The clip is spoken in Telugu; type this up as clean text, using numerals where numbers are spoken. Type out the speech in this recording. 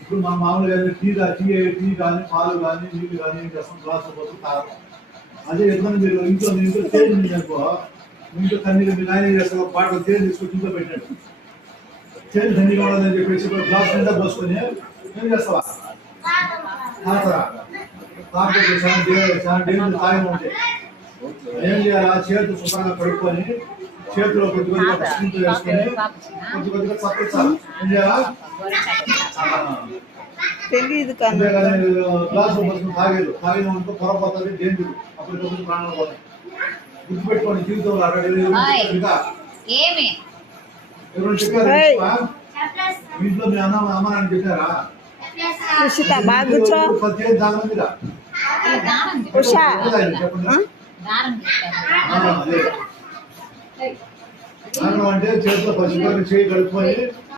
ఇప్పుడు మా మామూలుగా టీ కానీ పాలు కానీ నీళ్ళు కానీ ఏం చేస్తాం గ్లాసు పోతే తాగం. అదే ఎట్లా మీరు ఇంట్లో తేనె ఉంది అనుకో, ఇంట్లో తన్నీరు మీరు ఆయన చేస్తారు బాటలు తేనె తీసుకొచ్చి ఇంట్లో పెట్టాడు. తేనె తన్నీరు ఉండదని చెప్పేసి గ్లాస్ నిండా పోసుకొని ఏం చేస్తావా తాగుతారా? తాగితే చాలా డేంజర్ తాగి ఉంటాయి. ఏం చేయాలా? చేతులు శుభ్రంగా కడుక్కొని చేతిలో కొద్ది కొద్దిగా స్పూన్తో వేసుకొని కొద్ది కొద్దిగా పట్టించాలి. ఏం చేయాలా? తెలియదు గ్లాస్ పోసుకుని తాగినందుకు పొరపోతుంది, డేంజర్. అప్పటికప్పుడు ప్రాణాలు పోతాయి. గుర్తుపెట్టుకోండి జీవితంలో అక్కడ ఎవరైనా చెప్పారా? ఇంట్లో మీ అమ్మ నాన్న చెప్పారా? అంటే చేతిలో పసుపు చేయి కలుపుకొని